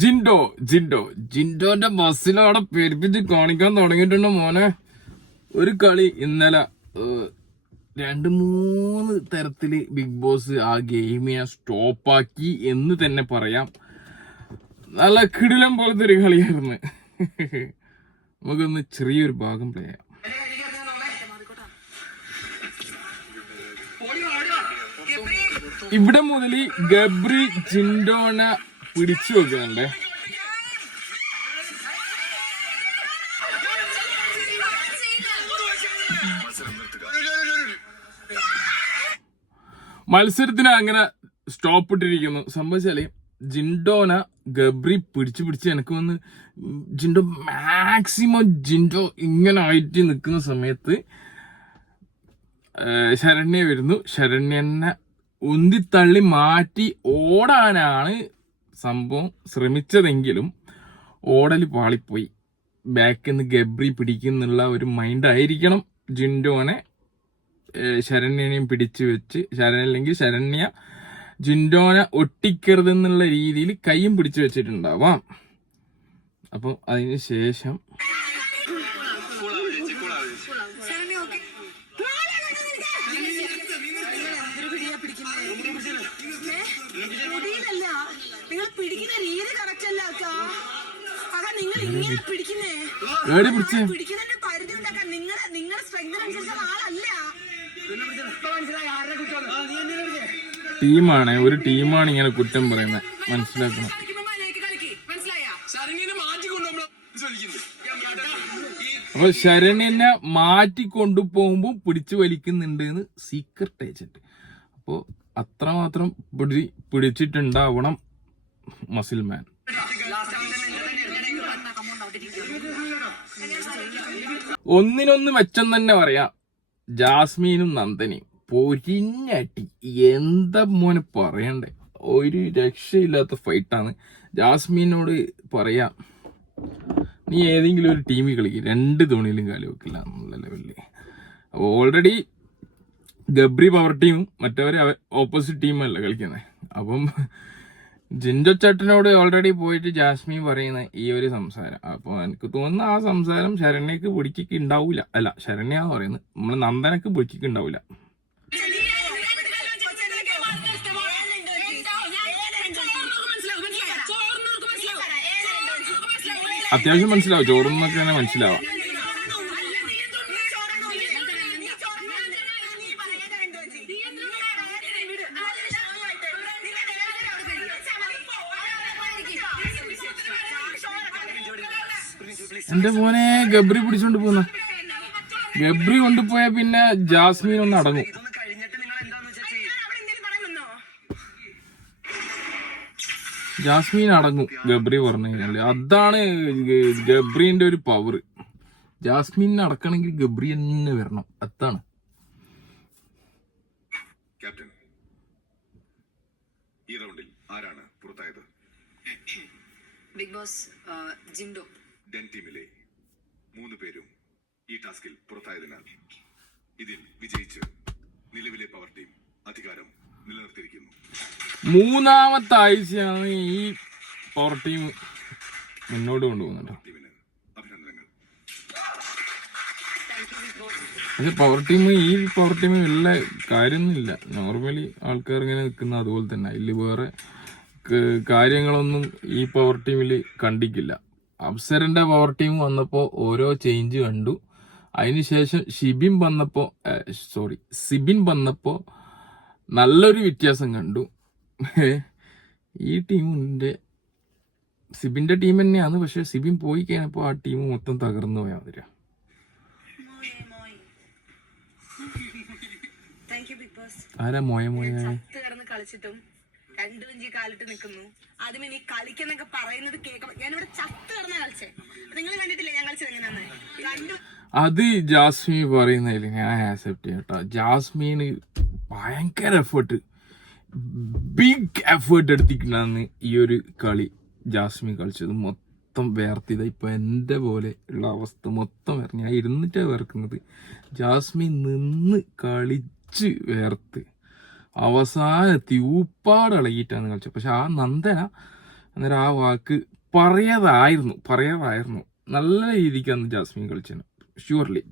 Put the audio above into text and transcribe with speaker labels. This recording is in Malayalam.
Speaker 1: ജിൻഡോ ജിൻഡോ. ജിൻഡോന്റെ ബസ്സിലവിടെ പെരുപ്പിച്ച് കാണിക്കാൻ തുടങ്ങിയിട്ടുണ്ട് മോനെ. ഒരു കളി ഇന്നലെ രണ്ട് മൂന്ന് തരത്തിൽ ബിഗ് ബോസ് ആ ഗെയിമിനെ സ്റ്റോപ്പാക്കി എന്ന് തന്നെ പറയാം. നല്ല കിടിലം പോലത്തെ ഒരു കളിയായിരുന്നു. നമുക്കൊന്ന് ചെറിയൊരു ഭാഗം പ്ലേ ചെയ്യാം. ഇവിടെ മുതൽ ഗബ്രി ജിൻഡോന പിടിച്ചു വെക്കുന്നുണ്ടേ മത്സരത്തിന് അങ്ങനെ സ്റ്റോപ്പ് ഇട്ടിരിക്കുന്നു. സംഭവിച്ചാൽ ജിൻഡോന ഗബ്രി പിടിച്ചു പിടിച്ച് എനിക്ക് വന്ന് ജിൻഡോ മാക്സിമം ജിൻഡോ ഇങ്ങനെ ആയിട്ട് നിൽക്കുന്ന സമയത്ത് ശരണ്യ വരുന്നു. ശരണ്യനെ ഉന്തിത്തള്ളി മാറ്റി ഓടാനാണ് സംഭവം ശ്രമിച്ചതെങ്കിലും ഓടൽ പാളിപ്പോയി. ബാക്കിൽ നിന്ന് ഗബ്രി പിടിക്കുന്നുള്ള ഒരു മൈൻഡ് ആയിരിക്കണം ജിൻഡോനെ ശരണ്യനെയും പിടിച്ചു വെച്ച് ശരണ്യ അല്ലെങ്കിൽ ശരണ്യ ജിൻഡോനെ ഒട്ടിക്കരുതെന്നുള്ള രീതിയിൽ കൈയും പിടിച്ചു വെച്ചിട്ടുണ്ടാവാം. അപ്പം അതിന് ശേഷം
Speaker 2: പിടിക്കുന്ന രീതി കറക്റ്റ് അല്ല അക്ക. അതാ നിങ്ങൾ ഇങ്ങനെ പിടിക്കുന്നേ? പിടിക്കുന്നതിന്റെ പരിധി ഉണ്ടാക്കാൻ നിങ്ങൾ നിങ്ങളുടെ സ്ട്രെങ്ത് അനുസരിച്ചുള്ള ആളല്ല?
Speaker 1: ടീമാണ്. ഒരു ടീമാണ് ഇങ്ങനെ കുറ്റം പറയുന്നത്. മനസ്സിലാക്കണം? അപ്പൊ ശരണിനെ മാറ്റി കൊണ്ടുപോകുമ്പോ പിടിച്ചു വലിക്കുന്നുണ്ട് എന്ന് സീക്രട്ട് ഏജന്റ് അപ്പോ അത്രമാത്രം പിടി പിടിച്ചിട്ടുണ്ടാവണം. മസിൽ മാൻ ഒന്നിനൊന്ന് മെച്ചം തന്നെ പറയാം. ജാസ്മീനും നന്ദനിയും പൊരിഞ്ഞട്ടി എന്താ മോനെ പറയണ്ടേ? ഒരു രക്ഷയില്ലാത്ത ഫൈറ്റാണ് ജാസ്മീനോട് പറയാം നീ ഏതെങ്കിലും ഒരു ടീമിൽ കളിക്കും. രണ്ട് തോണിയിലും കാലി വെക്കില്ല എന്നുള്ള അപ്പോൾ ഓൾറെഡി ഗബ്രി പവർ ടീമും മറ്റവരെ ഓപ്പോസിറ്റ് ടീമല്ല കളിക്കുന്നത് അപ്പം ജിൻഡോ ചേട്ടനോട് ഓൾറെഡി പോയിട്ട് ജാസ്മി പറയുന്ന ഈ ഒരു സംസാരം. അപ്പോൾ എനിക്ക് തോന്നുന്നു ആ സംസാരം ശരണ്യക്ക് പിടിക്കൊക്കെ അല്ല ശരണ്യ എന്ന് പറയുന്നത് നമ്മൾ നന്ദനക്ക് പിടിക്കൊക്കെ ഉണ്ടാവില്ല അത്യാവശ്യം മനസ്സിലാവും. ചോറുന്നൊക്കെ തന്നെ മനസ്സിലാവാം. എന്റെ മോനെ ഗബ്രി പിടിച്ചോണ്ട് പോന്ന. ഗബ്രി കൊണ്ടുപോയ പിന്നെ ജാസ്മിൻ ഒന്ന് അടങ്ങും. ജാസ്മീൻ അടങ്ങും ഗബ്രി പറഞ്ഞു കഴിഞ്ഞാൽ. അതാണ് ഗബ്രീന്റെ ഒരു പവർ ജാസ്മീൻ അടക്കണമെങ്കിൽ ഗബ്രി തന്നെ വരണം. അതാണ്.
Speaker 3: ക്യാപ്റ്റൻ ഈ റൗണ്ടിൽ ആരാണ് പുറത്തായത്?
Speaker 4: ബിഗ് ബോസ് ജിൻഡോ.
Speaker 3: ഡെൻ ടീമിലെ മൂന്ന് പേരും ഈ ടാസ്കിൽ പുറത്തായതിനാൽ ഇതിൽ വിജയിച്ച് നിലവിലെ പവർ ടീം അധികാരം നിലനിർത്തിയിരിക്കുന്നു.
Speaker 1: മൂന്നാമത്തെ ആഴ്ചയാണ് ഈ പവർ ടീം മുന്നോട്ട് കൊണ്ടുപോകുന്നുണ്ട്
Speaker 3: ടീമിന് അഭിനന്ദനങ്ങൾ.
Speaker 1: ഇത് പവർ ടീം ഈ പവർ ടീം വല്ല കാര്യമൊന്നുമില്ല നോർമലി ആൾക്കാർ ഇങ്ങനെ നിൽക്കുന്ന അതുപോലെ തന്നെ. അതിൽ വേറെ കാര്യങ്ങളൊന്നും ഈ പവർ ടീമിൽ കണ്ടിക്കില്ല. അപ്സരന്റെ പവർ ടീം വന്നപ്പോൾ ഓരോ ചേഞ്ച് കണ്ടു. അതിനുശേഷം ഷിബിൻ വന്നപ്പോൾ സോറി സിബിൻ വന്നപ്പോൾ നല്ലൊരു വ്യത്യാസം കണ്ടു. ഈ ടീമിന്റെ സിബിന്റെ ടീം തന്നെയാണ് പക്ഷെ സിബിൻ പോയി കഴിഞ്ഞപ്പോൾ ആ ടീം മൊത്തം തകർന്നു പോയാൽ മതിരാ ആരാ മോയ മോയ?
Speaker 2: കളിച്ചിട്ടും രണ്ടു ഇഞ്ചി കാലിട്ട് നിൽക്കുന്നു. ആദ്യം ഇനി കളിക്കുന്നൊക്കെ പറയുന്നത് കേൾക്കാം ഞാനിവിടെ ചത്ത് കിടന്ന കളിച്ചേ. നിങ്ങൾ കണ്ടിട്ടില്ലേ ഞാൻ കളിച്ചത് എങ്ങനെയാന്ന്? രണ്ടു
Speaker 1: അത് ജാസ്മി പറയുന്നതിൽ ഞാൻ ആക്സെപ്റ്റ് ചെയ്യാം കേട്ടോ ജാസ്മിന് ഭയങ്കര എഫേർട്ട് ബിഗ് എഫേർട്ട് എടുത്തിട്ടുണ്ടാന്ന് ഈ ഒരു കളി ജാസ്മി കളിച്ചത്. മൊത്തം വേർത്തിയത്. ഇപ്പൊ എന്റെ പോലെ ഉള്ള അവസ്ഥ മൊത്തം വേർ ഞാൻ ഇരുന്നിട്ടാണ് വേർക്കുന്നത് ജാസ്മി നിന്ന് കളിച്ച് വേർത്ത്. അവസാനത്തി ഊപ്പാട് ഇളകിയിട്ടാണ് കളിച്ചത്. പക്ഷെ ആ നന്ദന അന്നേരം ആ വാക്ക് പറയാതായിരുന്നു പറയാതായിരുന്നു. നല്ല രീതിക്കാണ് ജാസ്മിൻ കളിച്ചത്. ഷുവർലി